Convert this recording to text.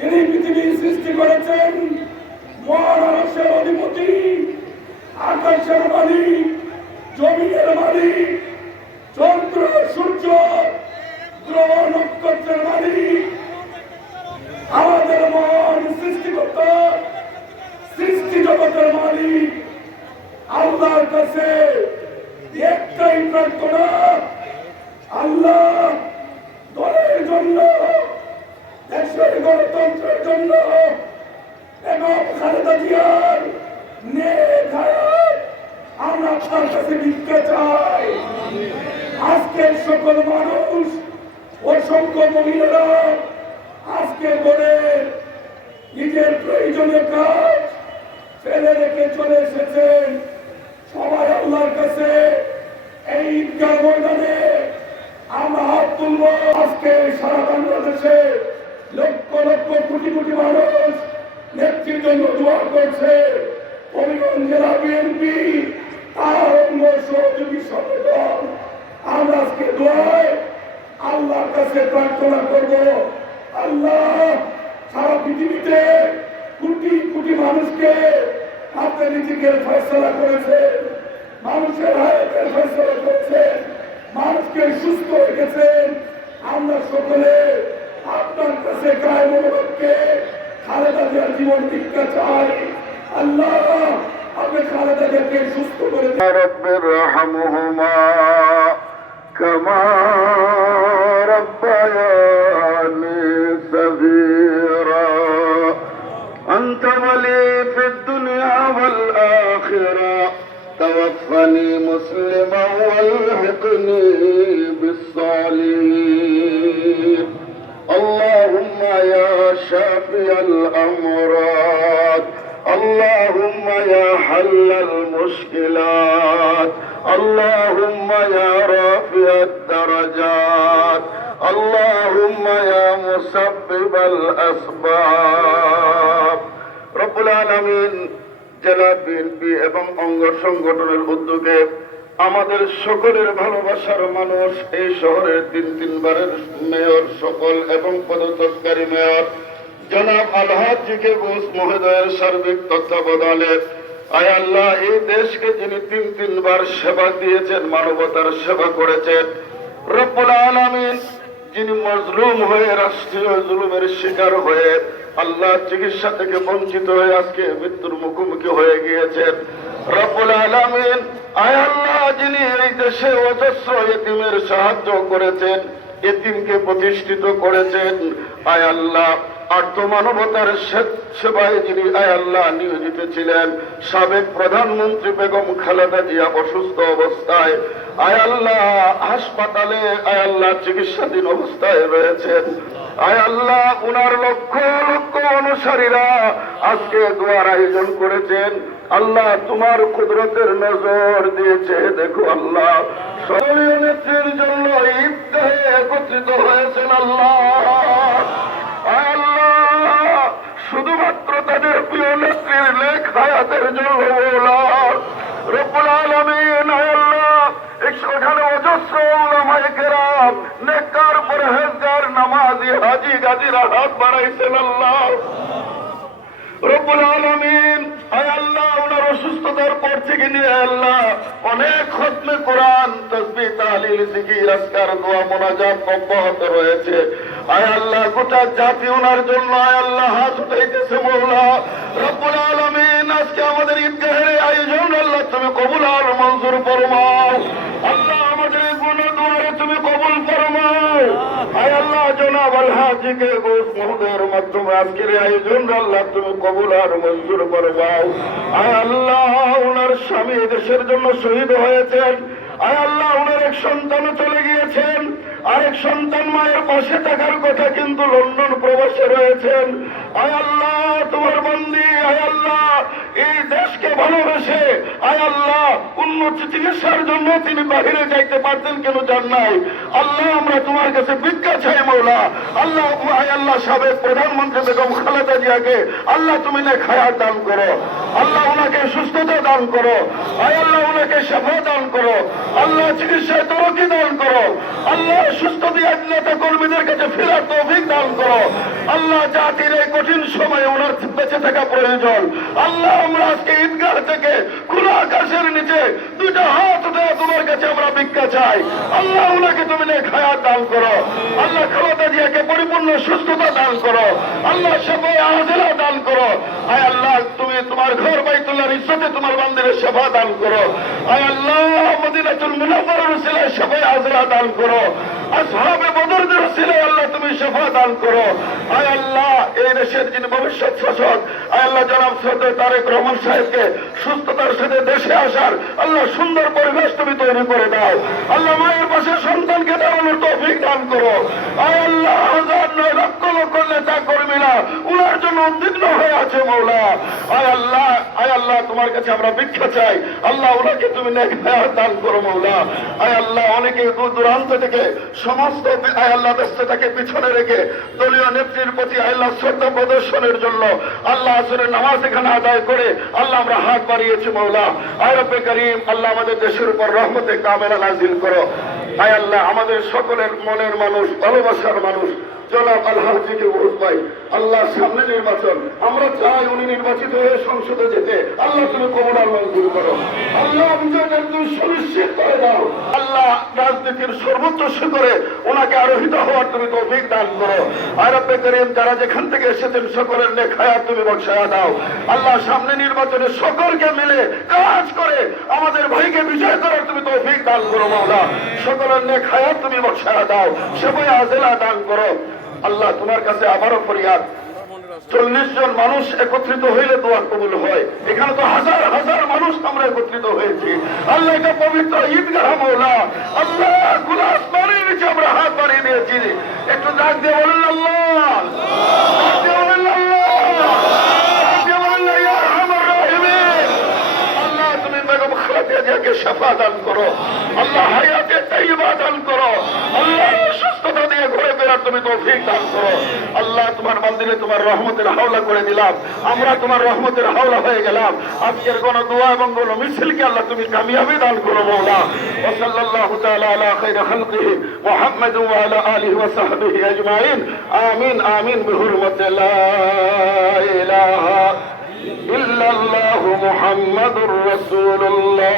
তিনি পৃথিবী সৃষ্টি করেছেন, মহারাষ্ট্রের অধিপতি, আকাশের মালিক, জমিনের মালিক, চন্দ্র সূর্য গ্রহ নক্ষত্রের মালিক, আমাদের মহান সৃষ্টিকর্তা, সৃষ্টি জগতের মালিক আল্লাহর কাছে একটাই প্রার্থনা, আল্লাহ দলের জন্য, দেশের গণতন্ত্রের জন্য এবং খালেদা জিয়ার নেক হায়াত আমরা আপনার কাছে ভিক্ষা চাই। আজকে সকল মানুষ, অসংখ্য মহিলারা আজকে করে নিজের প্রয়োজনীয় কাজ ফেলে রেখে চলে এসেছেন। সবাই আল্লাহর কাছে এই ঈদগাহ ময়দানে আমরা হাত তুলব। আজকে সারা বাংলাদেশে লক্ষ লক্ষ কোটি কোটি মানুষ নেত্রীর জন্য দোয়া করছে। হবিগঞ্জ জেলা বিএনপি তার অঙ্গ সহযোগী সংগঠন আমরা আজকে দোয়ায় আল্লাহর কাছে প্রার্থনা করব, আল্লাহ সারা পৃথিবীতে কোটি কোটি মানুষকে আপনি রিজিকের ফয়সালা করেছেন, মানুষের হায়াতের ফয়সালা করেছেন, মানুষকে সুস্থ রেখেছেন। আমরা সকলে আপনার কাছে গায়ে মনোভাবকে খালেদা জিয়ার জীবন ভিক্ষা চাই। আল্লাহ আপনি খালেদা জিয়াকে সুস্থ করে দিন। রব্বির রহমহুমা কামা রব্বায়ানি সগীরা আনতা ওয়ালি ফিদ দুনিয়া ওয়াল আখিরা তাওয়াফানি মুসলিমান ওয়ালহিকনি বিস-সালিহিন اللهم يا شافي الأمراض اللهم يا حل المشكلات اللهم يا رافع الدرجات اللهم يا مسبب الأسباب رب العالمين জেলা বিএনপি এবং অঙ্গ সংগঠনের উদ্যোগে আমাদের সকলের ভালোবাসার মানুষ, এই শহরের তিনবারের মেয়র সকল এবং পদত্যাগকারী মেয়র জনাব আলহাজ ঘোষ মহোদয়ের সার্বিক তত্ত্বাবধানে আয় আল্লাহ এই দেশকে যিনি তিনবার সেবা দিয়েছেন, মানবতার সেবা করেছেন, রব্বুল আলামিন যিনি মজলুম হয়ে রাষ্ট্রীয় জুলুমের শিকার হয়ে আল্লাহ চিকিৎসা থেকে বঞ্চিত হয়ে আজকে মৃত্যুর মুখোমুখি হয়ে গিয়েছেন, রব্বুল আলামিন আয় আল্লাহ যিনি এই দেশে অজস্র এতিমের সাহায্য করেছেন, এতিমকে প্রতিষ্ঠিত করেছেন, আয় আল্লাহ আর্থ মানবতার সেবায় যিনি আয় আল্লাহ নিয়োজিত ছিলেন, সাবেক প্রধানমন্ত্রী বেগম খালেদা জিয়া অসুস্থ অবস্থায় আয় আল্লাহ হাসপাতালে আয় আল্লাহ চিকিৎসাধীন অবস্থায় রয়েছেন, আয় আল্লাহ উনার লক্ষ লক্ষ অনুসারীরা আজকে দোয়ার আয়োজন করেছেন। আল্লাহ তোমার কুদরতের নজর দিয়েছে, দেখো আল্লাহ সকলীয় নেত্রীর জন্য ঈদগাহে একত্রিত হয়েছেন। আল্লাহ শুধুমাত্র তাদের প্রিয় নেত্রীর নেক হায়াতের জন্য রব্বুল আলামিন আল্লাহ সেখানে অজস্র উলামায়ে কেরাম নেককার পরহেজগার নামাজি হাজী গাজীরা হাত বাড়াইছেন। আল্লাহ রব্বুল আলামিন আয় আল্লাহ ওনার অসুস্থতার পর থেকে নিয়ে আল্লাহ অনেক খতমে কোরআন, তাসবিহ, তাহলিল, জিকির, আজকার, দোয়া, মুনাজাত অব্যাহত রয়েছে। আয় আল্লাহ গোটা জাতি ওনার জন্য আয় আল্লাহ হাত উঠাইতেছে। মওলা রব্বুল আলামিন আজকে আমাদের ঈদগাহের আয়োজন আল্লাহ তুমি কবুল আর মঞ্জুর ফরমাও। আল্লাহ আমাদের গুনাহ দোয়া তুমি কবুল ফরমাও। আয় আল্লাহ জনাব আলহাজ ঘোষ মহোদয়ের মাধ্যমে আজকের আয়োজন আল্লাহ তুমি কবুল আর মঞ্জুর ফরমাও। আয় আল্লাহ ওনার স্বামী দেশের জন্য শহীদ হয়েছেন, আয় আল্লাহ ওনার এক সন্তান চলে গিয়েছেন, আরেক সন্তান মায়ের পাশে থাকার কথা কিন্তু লন্ডন প্রবাসে রয়েছেন। আয় আল্লাহ তোমার বন্দী আয় আল্লাহ এই দেশকে ভালোবেসে আয় আল্লাহ উন্নত চিকিৎসার জন্য তিনি বাহিরে যাইতে পারতেন, কেন যান নাই। আল্লাহ আমরা তোমার কাছে ভিক্ষা চাই মওলা। আল্লাহ আয় আল্লাহ সাবেক প্রধানমন্ত্রী বেগম খালেদা জিয়াকে আল্লাহ তুমি নেক হায়াত দান করো, আল্লাহ ওনাকে সুস্থতা দান করো, আয় আল্লাহ ওনাকে সেবা দান করো, আল্লাহ চিকিৎসায় তরক্কি দান করো, আল্লাহ সুস্থ দিয়ে নেতা কর্মীদের কাছে ফেরার তৌফিক দান করো। আল্লাহ জাতির এই কঠিন সময়ে ওনার বেঁচে থাকা প্রয়োজন। আল্লাহ আমরা আজকে ঈদগাহ থেকে খোলা আকাশের নিচে দুইটা হাত উঠে তোমার কাছে আমরা ভিক্ষা চাই। আল্লাহ ওনাকে তুমি নেক হায়াত দান করো। আল্লাহ খালেদা জিয়াকে পরিপূর্ণ সুস্থতা দান করো। আল্লাহ সবাই আজেলা দান করো। আয় আল্লাহ তুমি তোমার ঘর বাইতুল্লাহর ইজ্জতে তোমার বান্দিদের সেবা দান করো। আয় আল্লাহ মদিনাতুল মুনাওয়ারার উসিলায় সবাই আজেলা দান করো। আসহাবে বদরদের উসিলায় আল্লাহ তুমি সেবা দান করো। আয় আল্লাহ এই দেশের যিনি ভবিষ্যৎ শাসক আয় আল্লাহ জনাব সরদার তারেক রহমান সাহেবকে সুস্থতার সাথে দেশে আসার আল্লাহ সুন্দর পরিবেশ তুমি তৈরি করে দাও। আল্লাহ মায়ের পাশে সন্তানকে দাঁড়ানোর তৌফিক দান করো। আয় আল্লাহ হাজার নয় লক্ষ লক্ষ নেতা কর্মীরা উনার জন্য উদ্বিগ্ন হয়ে আছে মৌলা। আয় আল্লাহ তোমার কাছে আমরা ভিক্ষা চাই। আল্লাহ ওনাকে তুমি নেক হায়াত দান করো মৌলা। আয় আল্লাহ অনেকে দূর দূরান্ত থেকে সমস্ত আয় আল্লাহ ব্যস্ততাকে পিছনে রেখে দলীয় নেত্রীর প্রতি আয় আল্লাহ শ্রদ্ধা প্রদর্শনের জন্য আল্লাহ আসরের নামাজ এখানে আদায় করে আল্লাহ আমরা হাত বাড়িয়েছি মৌলা। আয় রব্বে করিম আল্লাহ আমাদের দেশের উপর রহমতে কামেলা নাজিল করো। আয় আল্লাহ আমাদের সকলের মনের মানুষ ভালোবাসার মানুষ জনাব আলহাজি ওরস ভাই আল্লাহ সামনে নির্বাচন আমরা চাই উনি নির্বাচিত হয়ে সংসদে যেতে। আল্লাহ তুমি কবুল আর মঞ্জুর করো। আল্লাহ বিজয়টা তুমি সুনিশ্চিত করে দাও। আল্লাহ রাজনীতির সর্বোচ্চ শিখরে ওনাকে আরোহিত হওয়ার তুমি তৌফিক দান করো। আর রব্বে করিম যারা যেখান থেকে এসেছেন সকলের নেক হায়াত তুমি বখশায়া দাও। আল্লাহ সামনে নির্বাচনে সকলকে মিলে কাজ করে আমাদের ভাইকে বিজয় করার তুমি তৌফিক দান করো মাওলা। সকলের নেক হায়াত তুমি বখশায়া দাও। সবাই আজেলা দান করো। আল্লাহ তোমার কাছে আবারও ফরিয়াদ 40 জন মানুষ একত্রিত হইলে দোয়া কবুল হয়। এখানে তো হাজার হাজার মানুষ আমরা একত্রিত হয়েছি। আল্লাহ এটা পবিত্র ঈদগাহ মৌলা। আল্লাহ খোলা আসমানের নিচে আমরা হাত বাড়িয়ে দিয়েছি। একটু ডাক দিয়ে বলেন আল্লাহ, ডাক দিয়ে বলেন আল্লাহ, ডাক দিয়ে বলেন ইয়া আরহামার রাহিমিন। আল্লাহ তুমি বেগম খালেদা জিয়াকে শিফা দান করো। আল্লাহ হায়াতে তাইয়্যিবা দান করো। আল্লাহ সুস্থতা দিয়ে ঘুরে ফেরার তুমি তৌফিক দান করো। আল্লাহ তোমার বান্দিলে তোমার রহমতের হাওলা করে দিলাম। আমরা তোমার রহমতের হাওলা হয়ে গেলাম। আজকের কোন দোয়া এবং কোন মিছিলকে আল্লাহ তুমি কামিয়াবি দান করো মওলা। ওয়া সাল্লাল্লাহু তাআলা আলা খায়রি খালকিহি মুহাম্মাদ ওয়া আলা আলিহি ওয়া সাহবিহি আজমাইন। আমিন আমিন বিহুরমাতি লা ইলাহা ইল্লাল্লাহু মুহাম্মাদুর রাসূলুল্লাহ।